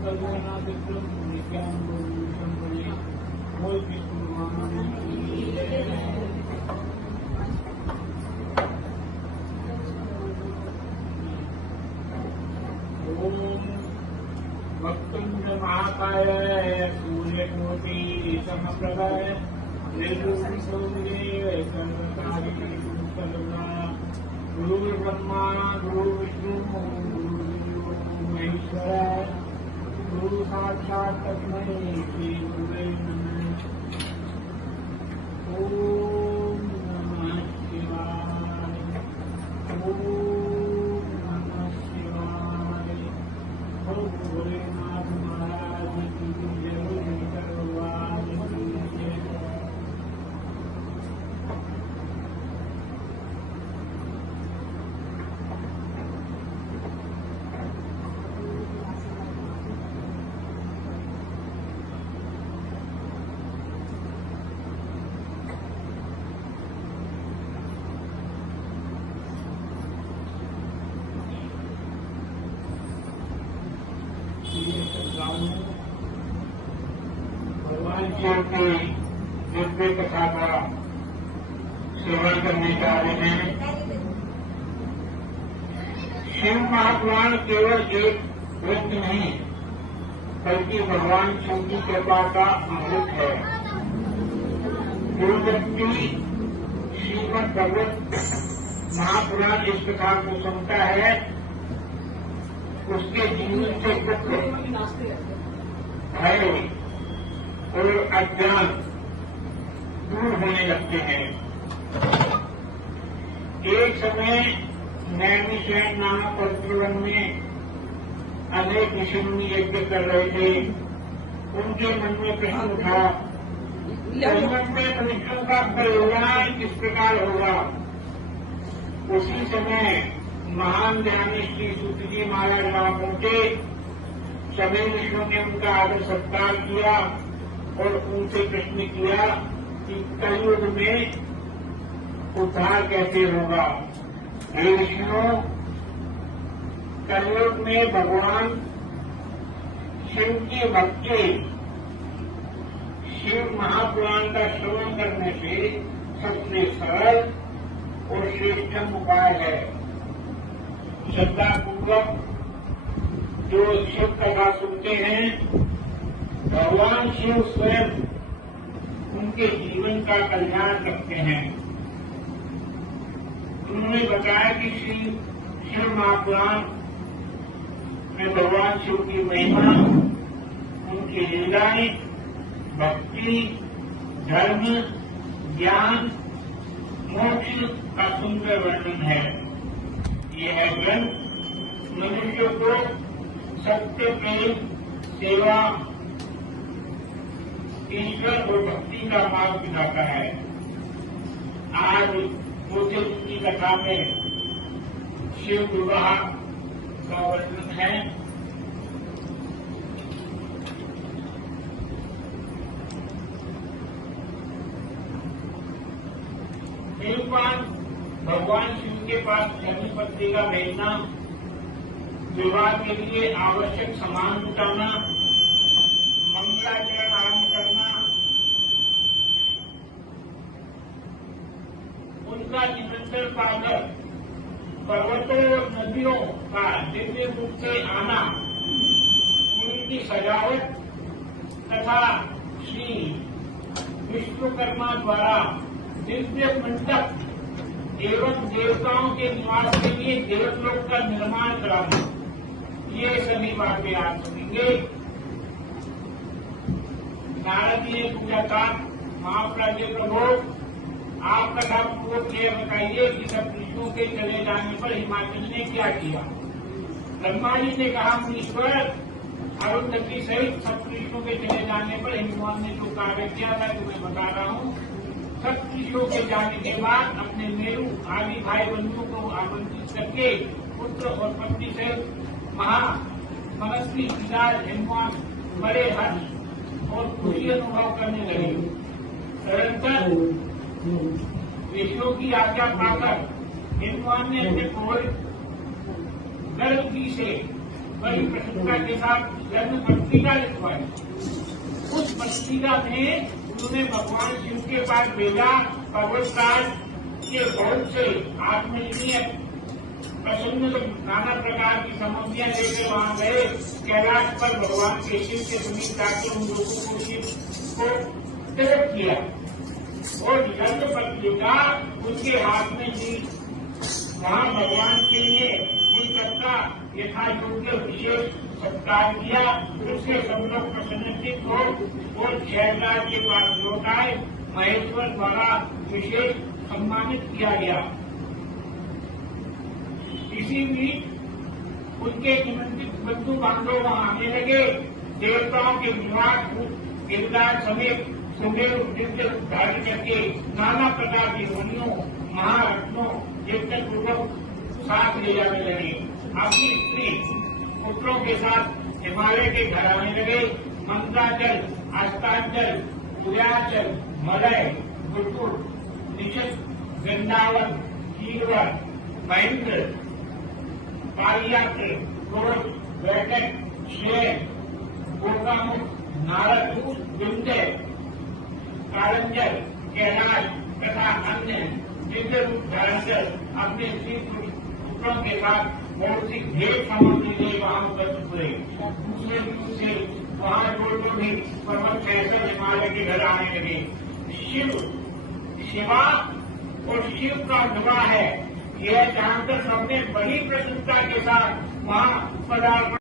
वक्तुंड महाकाय सूर्यकोटि समप्रभ निर्विघ्नं गुरुर्ब्रह्मा गुरुर्विष्णु गुरुर्देवो महेश्वर गुरु साक्षात् तस्मै श्री गुरुवे नमः। ओम नमः शिवाय। ओम नमः शिवाय। ओम भोलेनाथ महाराज की जय। भगवान की जय। भगवान शिव की दिव्य कथा का सेवन करने जा रहे हैं। शिव महापुराण केवल एक ग्रंथ नहीं बल्कि भगवान शिव की कृपा का अमृत है। जो व्यक्ति श्रीमद् भगवत महापुराण इस कथा को सुनता है उसके जीवन से दुख, भय और अज्ञान दूर होने लगते हैं। एक समय नैमिषारण्य नामक पवित्र में अनेक ऋषि मुनि यज्ञ कर रहे थे। उनके मन में प्रश्न उठा, जन्म में मनुष्यों का कल्याण किस प्रकार होगा। उसी समय महान ध्यानी श्री सूत जी महाराज वहां पहुंचे। सभी ऋषियों ने उनका आदर सत्कार किया और उनसे प्रश्न किया कि कलयुग में उद्धार कैसे होगा। हे ऋषियों, कलयुग में भगवान शिव की भक्ति, शिव महापुराण का श्रवण करने से सबसे सरल और श्रेष्ठतम उपाय है। श्रद्धापूर्वक जो शिव कथा सुनते हैं, भगवान शिव स्वयं उनके जीवन का कल्याण करते हैं। उन्होंने बताया कि शिव महापुराण में भगवान शिव की महिमा, उनकी लीलाएं, भक्ति, धर्म, ज्ञान, मोक्ष का सुंदर वर्णन है। यह ग्रंथ मनुष्य को सत्य, प्रेम, सेवा, ईश्वर और भक्ति का मार्ग दिखाता है। आज मुझे की कथा में शिव विवाह का वर्णन है। एक बार भगवान शिव के पास धर्म पत्रिका भेजना, विवाह के लिए आवश्यक सामान जुटाना, मंगलाचरण आरंभ करना, उनका निमंत्रण पाकर पर्वतों और नदियों का दिव्य रूप से आना, उनकी सजावट तथा श्री विश्वकर्मा द्वारा दिव्य मंडप एवं देवताओं के निवास के लिए देवलोक का निर्माण कराना, ये सभी बातें आप सुनेंगे। नारद जी ने पूछा था, महाप्रज्ञ प्रभु, आप कथा पूर्वक यह बताइए कि सब ऋषियों के चले जाने पर हिमाचल ने क्या किया। ब्रह्मा जी ने कहा, मुनीश्वर, अरुंधति सहित सब ऋषियों के चले जाने पर हिमवान ने जो कार्य किया था जो मैं बता रहा हूँ। सब ऋषियों के जाने के बाद अपने मेरू आदि भाई बंधुओं को आमंत्रित करके पुत्र और पत्नी से मनस्वी विचार हिमवान बड़े हर्ष और खुशी अनुभव करने लगे। निरंतर ऋषियों की आज्ञा पाकर हिमवान ने अपने पुरोहित गर्भ से बड़ी प्रसन्नता के साथ जन्म पत्रिका लिखवाई। उस पत्रिका में उन्होंने भगवान शिव के पास भेजा। पर्वतराज के बहुत से आत्मनिर्भर प्रसन्न नाना प्रकार की समस्या लेकर वहां गए। कैलाश पर भगवान के शिव के समीप जाकर उन लोगों को शिव को तिलक किया और जन्म पत्रिका उनके हाथ में दी। वहां भगवान शिव ने उन सबका यथा योग्य विशेष सत्कार किया। उससे सब लोग प्रसन्नचित हो और शहरराज के पास लौट आए। महेश्वर द्वारा विशेष सम्मानित किया गया। इसी बीच उनके निमंत्रित बंधु बांधव वहां आने लगे। देवताओं के निवास गिरिराज समेत सुमेर दिव्य धारण करके नाना प्रकार की मुनियों महारत्नों कीर्तन पूर्वक साथ ले जाने लगे। अपनी स्त्री पुत्रों के साथ हिमालय के घर आने लगे। मंत्राचल, अस्तांचल, उदयाचल, मलय, गुरुकुल, निषद, वृंदावन, कीरवर, महेंद्र, पारियात्र, गोरख, बैठक, शेर, गोकामुख, नारद, विंध्य, कारंजल, कैलाश तथा अन्य दिव्य रूप धारण कर अपने स्त्री पुत्रों के साथ बहुत सी भेंट सामग्री ले वहां उपस्थित हुए। दूसरे दिन से वहां लोग भी पर्वत फैसल हिमालय के घर आने लगे। शिवा और शिव का विवाह है, यह जानकर सबने बड़ी प्रसन्नता के साथ वहां पदार्पण